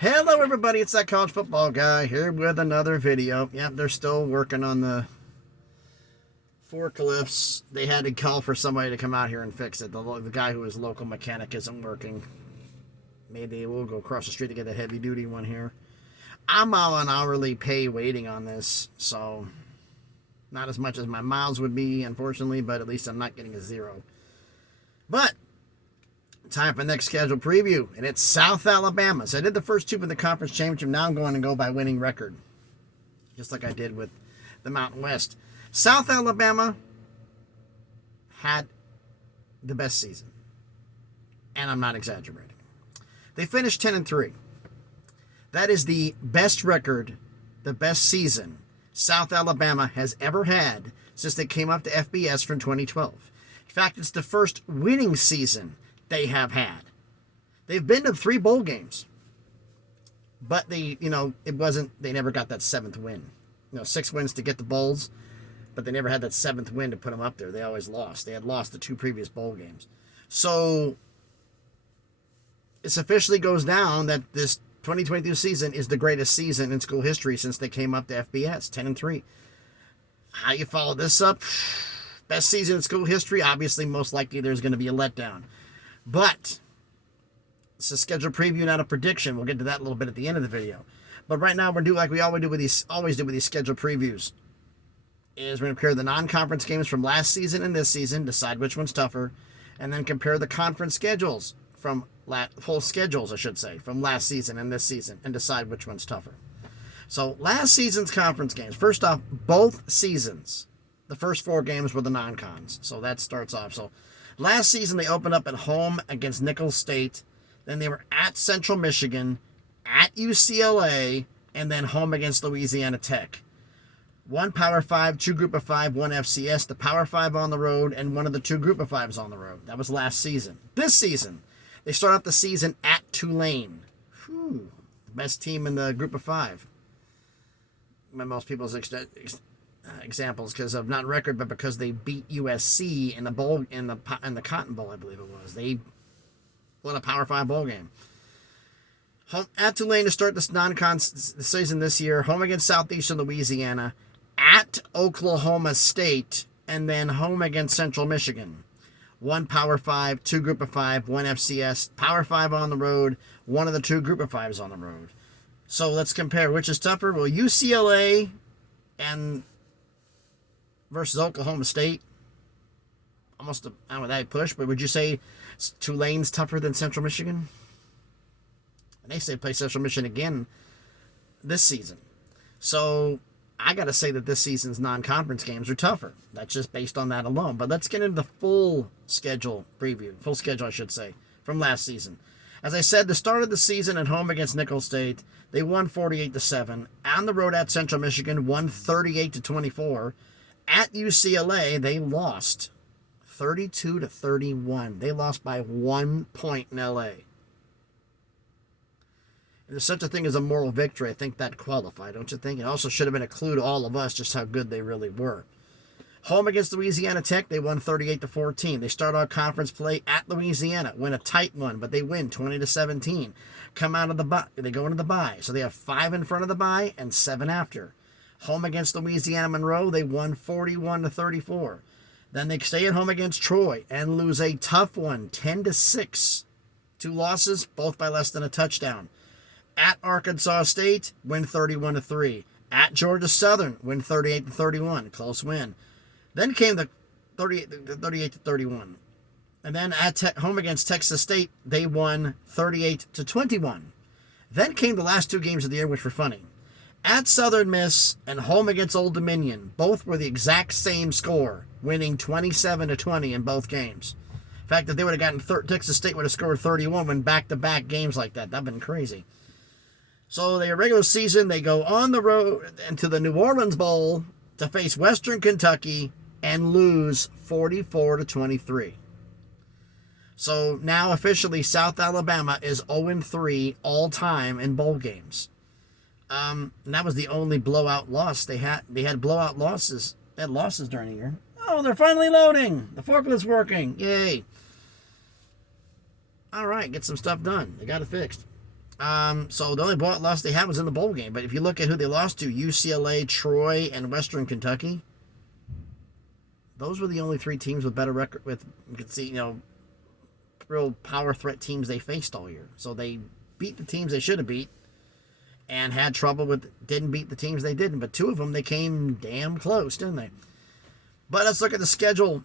Hello everybody, it's that college football guy here with another video. Yep, they're still working on the forklifts. They had to call for somebody to come out here and fix it. The guy who was local mechanic isn't working. Maybe we'll go across the street to get a heavy duty one here. I'm on hourly pay waiting on this, so not as much as my miles would be, unfortunately, but at least I'm not getting a zero. But time for the next scheduled preview, and it's South Alabama. So I did the first two in the conference championship. Now I'm going to go by winning record, just like I did with the Mountain West. South Alabama had the best season, and I'm not exaggerating. They finished 10-3. That is the best record, the best season South Alabama has ever had since they came up to FBS from 2012. In fact, it's the first winning season they have had. They've been to 3 bowl games, but they never got that 7th win. 6 wins to get the bowls, but they never had that 7th win to put them up there. They always lost. They had lost the 2 previous bowl games. So it officially goes down that this 2022 season is the greatest season in school history since they came up to FBS, 10-3. How you follow this up? Best season in school history. Obviously, most likely there's going to be a letdown. But it's a scheduled preview, not a prediction. We'll get to that a little bit at the end of the video. But right now, we're going to do like we always do with these scheduled previews. Is we're going to compare the non-conference games from last season and this season, decide which one's tougher, and then compare the conference schedules from full schedules, I should say, from last season and this season, and decide which one's tougher. So last season's conference games. First off, both seasons, the first 4 games were the non-cons. So that starts off. So last season, they opened up at home against Nicholls State. Then they were at Central Michigan, at UCLA, and then home against Louisiana Tech. 1 Power 5, 2 Group of 5, 1 FCS, the Power 5 on the road, and 1 of the 2 Group of 5s on the road. That was last season. This season, they start off the season at Tulane. The best team in the Group of 5. By most people's examples, because of not record, but because they beat USC in the bowl in the Cotton Bowl, I believe it was. They won a Power 5 bowl game. Home at Tulane to start this non-con season this year. Home against Southeastern Louisiana. At Oklahoma State, and then home against Central Michigan. 1 Power 5, 2 Group of 5, 1 FCS, Power 5 on the road, 1 of the 2 Group of 5s on the road. So let's compare which is tougher. Well, UCLA and versus Oklahoma State. Almost that push, but would you say Tulane's tougher than Central Michigan? And they say play Central Michigan again this season. So I got to say that this season's non-conference games are tougher. That's just based on that alone. But let's get into the full schedule preview. Full schedule, I should say, from last season. As I said, the start of the season at home against Nicholls State, they won 48-7. On the road at Central Michigan, won 38-24. At UCLA, they lost 32-31. They lost by 1 point in LA. If there's such a thing as a moral victory, I think that qualified, don't you think? It also should have been a clue to all of us just how good they really were. Home against Louisiana Tech, they won 38-14. They start out conference play at Louisiana, win a tight one, but they win 20-17. Come out of the bye, they go into the bye, so they have 5 in front of the bye and 7 after. Home against Louisiana Monroe, they won 41-34. Then they stay at home against Troy and lose a tough one, 10-6. 2 losses, both by less than a touchdown. At Arkansas State, win 31-3. At Georgia Southern, win 38-31, close win. Then came the 38-31. And then at home against Texas State, they won 38-21. Then came the last 2 games of the year, which were funny. At Southern Miss and home against Old Dominion, both were the exact same score, winning 27-20 in both games. In fact, if they would have gotten Texas State would have scored 31 when back-to-back games like that. That would have been crazy. So their regular season, they go on the road into the New Orleans Bowl to face Western Kentucky and lose 44-23. So now officially South Alabama is 0-3 all-time in bowl games. And that was the only blowout loss they had. They had blowout losses. They had losses during the year. Oh, they're finally loading. The forklift's working. Yay. All right, get some stuff done. They got it fixed. So the only loss they had was in the bowl game. But if you look at who they lost to, UCLA, Troy, and Western Kentucky, those were the only three teams with better record. With you can see, real power threat teams they faced all year. So they beat the teams they should have beat, and had trouble didn't beat the teams they didn't. But two of them they came damn close, didn't they? But let's look at the schedule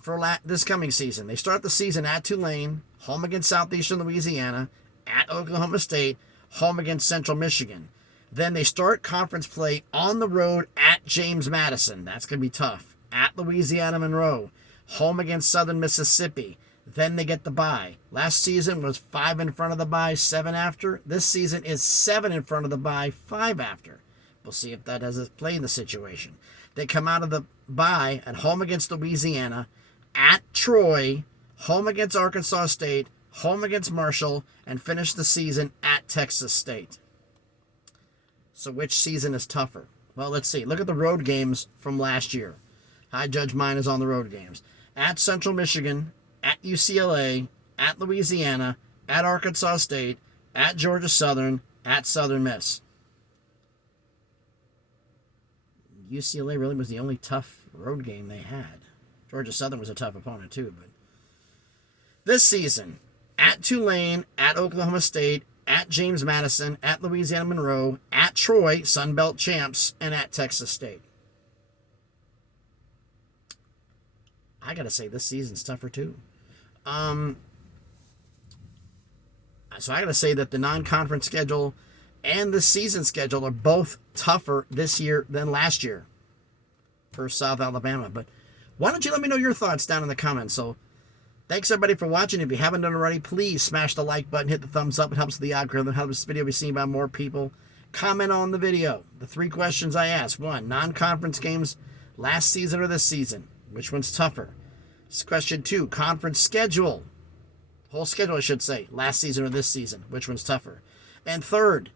for this coming season. They start the season at Tulane, home against Southeastern Louisiana, at Oklahoma State, home against Central Michigan. Then they start conference play on the road at James Madison. That's going to be tough. At Louisiana Monroe, home against Southern Mississippi. Then they get the bye. Last season was 5 in front of the bye, 7 after. This season is 7 in front of the bye, 5 after. We'll see if that has a play in the situation. They come out of the bye at home against Louisiana, at Troy, home against Arkansas State, home against Marshall, and finish the season at Texas State. So which season is tougher? Well, let's see. Look at the road games from last year. I judge mine is on the road games. At Central Michigan, at UCLA, at Louisiana, at Arkansas State, at Georgia Southern, at Southern Miss. UCLA really was the only tough road game they had. Georgia Southern was a tough opponent too, but this season, at Tulane, at Oklahoma State, at James Madison, at Louisiana Monroe, at Troy, Sun Belt champs, and at Texas State. I got to say, this season's tougher too. So I got to say that the non-conference schedule and the season schedule are both tougher this year than last year for South Alabama. But why don't you let me know your thoughts down in the comments? So thanks everybody for watching. If you haven't done already, please smash the like button, hit the thumbs up. It helps with the algorithm, helps this video be seen by more people. Comment on the video. The 3 questions I asked. 1, non-conference games last season or this season. Which one's tougher? Question 2, conference schedule. Whole schedule, I should say. Last season or this season. Which one's tougher? And 3rd,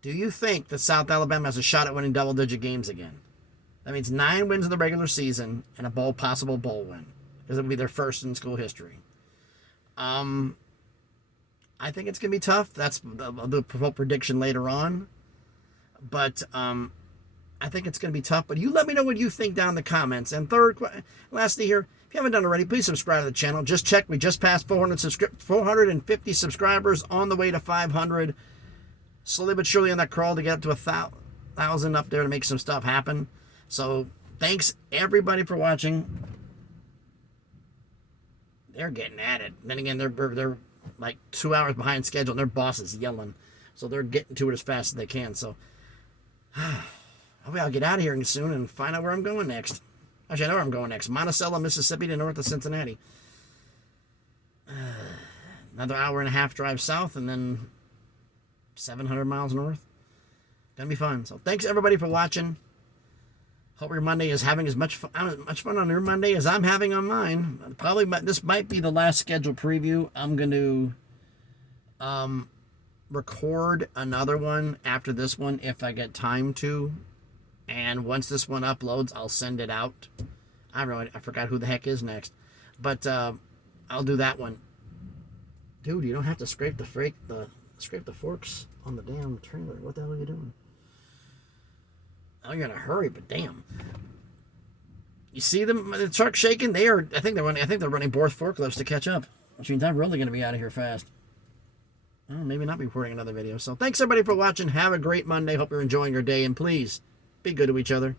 do you think that South Alabama has a shot at winning double-digit games again? That means 9 wins in the regular season and a possible bowl win. Because it will be their first in school history. I think it's going to be tough. I'll do a prediction later on. But I think it's going to be tough. But you let me know what you think down in the comments. And lastly here, if you haven't done already, please subscribe to the channel. Just check. We just passed 450 subscribers, on the way to 500. Slowly but surely on that crawl to get up to 1,000 up there to make some stuff happen. So thanks everybody for watching. They're getting at it. Then again, they're like 2 hours behind schedule, and their boss is yelling. So they're getting to it as fast as they can. So hopefully I'll get out of here soon and find out where I'm going next. Actually, I know where I'm going next. Monticello, Mississippi to north of Cincinnati. Another hour and a half drive south, and then 700 miles north. Gonna be fun. So thanks everybody for watching. Hope your Monday is having as much fun on your Monday as I'm having on mine. Probably, this might be the last scheduled preview. I'm going to record another one after this one if I get time to. And once this one uploads, I'll send it out. I forgot who the heck is next. But I'll do that one. Dude, you don't have to scrape the forks on the damn trailer. What the hell are you doing? I'm gonna hurry, but damn. You see them, the truck shaking? I think they're running both forklifts to catch up. Which means I'm really gonna be out of here fast. Well, maybe not be recording another video. So thanks everybody for watching. Have a great Monday. Hope you're enjoying your day, and please be good to each other.